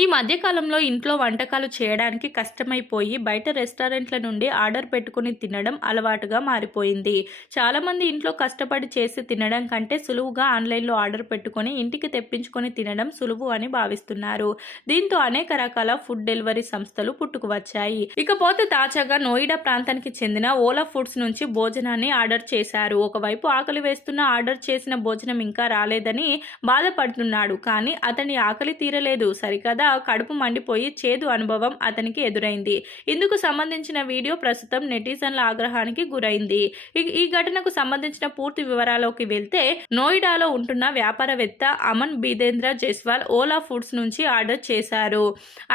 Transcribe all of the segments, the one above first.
ఈ మధ్య కాలంలో ఇంట్లో వంటకాలు చేయడానికి కష్టమైపోయి బయట రెస్టారెంట్ల నుండి ఆర్డర్ పెట్టుకుని తినడం అలవాటుగా మారిపోయింది. చాలామంది ఇంట్లో కష్టపడి చేసి తినడం కంటే సులువుగా ఆన్లైన్లో ఆర్డర్ పెట్టుకొని ఇంటికి తెప్పించుకొని తినడం సులువు అని భావిస్తున్నారు. దీంతో అనేక రకాల ఫుడ్ డెలివరీ సంస్థలు పుట్టుకు వచ్చాయి. ఇకపోతే తాజాగా నోయిడా ప్రాంతానికి చెందిన ఓలా ఫుడ్స్ నుంచి భోజనాన్ని ఆర్డర్ చేశారు. ఒకవైపు ఆకలి వేస్తున్న ఆర్డర్ చేసిన భోజనం ఇంకా రాలేదని బాధపడుతున్నాడు. కానీ అతని ఆకలి తీరలేదు సరికదా, కడుపు మండిపోయి చేదు అనుభవం అతనికి ఎదురైంది. ఇందుకు సంబంధించిన వీడియో ప్రస్తుతం నెటిజన్ల ఆగ్రహానికి గురైంది. ఈ ఘటనకు సంబంధించిన పూర్తి వివరాల్లోకి వెళ్తే, నోయిడాలో ఉంటున్న వ్యాపారవేత్త అమన్ బీదేంద్ర జైస్వాల్ ఓలా ఫుడ్స్ నుంచి ఆర్డర్ చేశారు.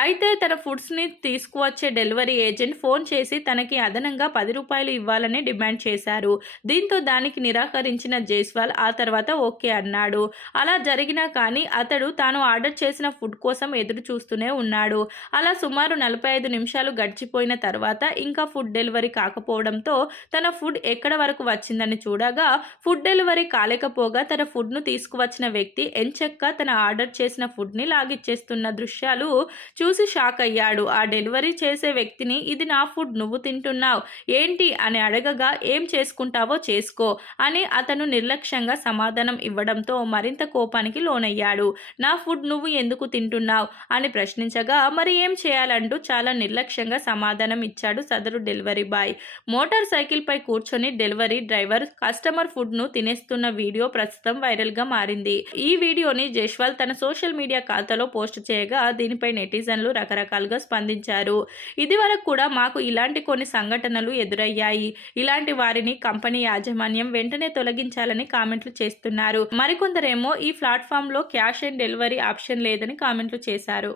అయితే తన ఫుడ్స్ ని తీసుకువచ్చే డెలివరీ ఏజెంట్ ఫోన్ చేసి తనకి అదనంగా ₹10 ఇవ్వాలని డిమాండ్ చేశారు. దీంతో దానికి నిరాకరించిన జైస్వాల్ ఆ తర్వాత ఓకే అన్నాడు. అలా జరిగినా కానీ అతడు తాను ఆర్డర్ చేసిన ఫుడ్ కోసం ఎదురు చూస్తూనే ఉన్నాడు. అలా సుమారు 45 నిమిషాలు గడిచిపోయిన తర్వాత ఇంకా ఫుడ్ డెలివరీ కాకపోవడంతో తన ఫుడ్ ఎక్కడ వరకు వచ్చిందని చూడగా ఫుడ్ డెలివరీ కాలేకపోగా తన ఫుడ్ ను తీసుకువచ్చిన వ్యక్తి ఎంచక్కా తన ఆర్డర్ చేసిన ఫుడ్ ని లాగిచ్చేస్తున్న దృశ్యాలు చూసి షాక్ అయ్యాడు. ఆ డెలివరీ చేసే వ్యక్తిని ఇది నా ఫుడ్, నువ్వు తింటున్నావు ఏంటి అని అడగగా ఏం చేసుకుంటావో చేసుకో అని అతను నిర్లక్ష్యంగా సమాధానం ఇవ్వడంతో మరింత కోపానికి లోనయ్యాడు. నా ఫుడ్ నువ్వు ఎందుకు తింటున్నావు అని ప్రశ్నించగా మరి ఏం చేయాలంటూ చాలా నిర్లక్ష్యంగా సమాధానం ఇచ్చాడు సదరు డెలివరీ బాయ్. మోటార్ సైకిల్ పై కూర్చొని డెలివరీ డ్రైవర్ కస్టమర్ ఫుడ్ ను తినేస్తున్న వీడియో ప్రస్తుతం వైరల్ గా మారింది. ఈ వీడియోని జైస్వాల్ తన సోషల్ మీడియా ఖాతాలో పోస్ట్ చేయగా దీనిపై నెటిజన్లు రకరకాలుగా స్పందించారు. ఇదివరకు కూడా మాకు ఇలాంటి కొన్ని సంఘటనలు ఎదురయ్యాయి. ఇలాంటి వారిని కంపెనీ యాజమాన్యం వెంటనే తొలగించాలని కామెంట్లు చేస్తున్నారు. మరికొందరేమో ఈ ప్లాట్ఫామ్ లో క్యాష్ అండ్ డెలివరీ ఆప్షన్ లేదని కామెంట్లు చేశారు.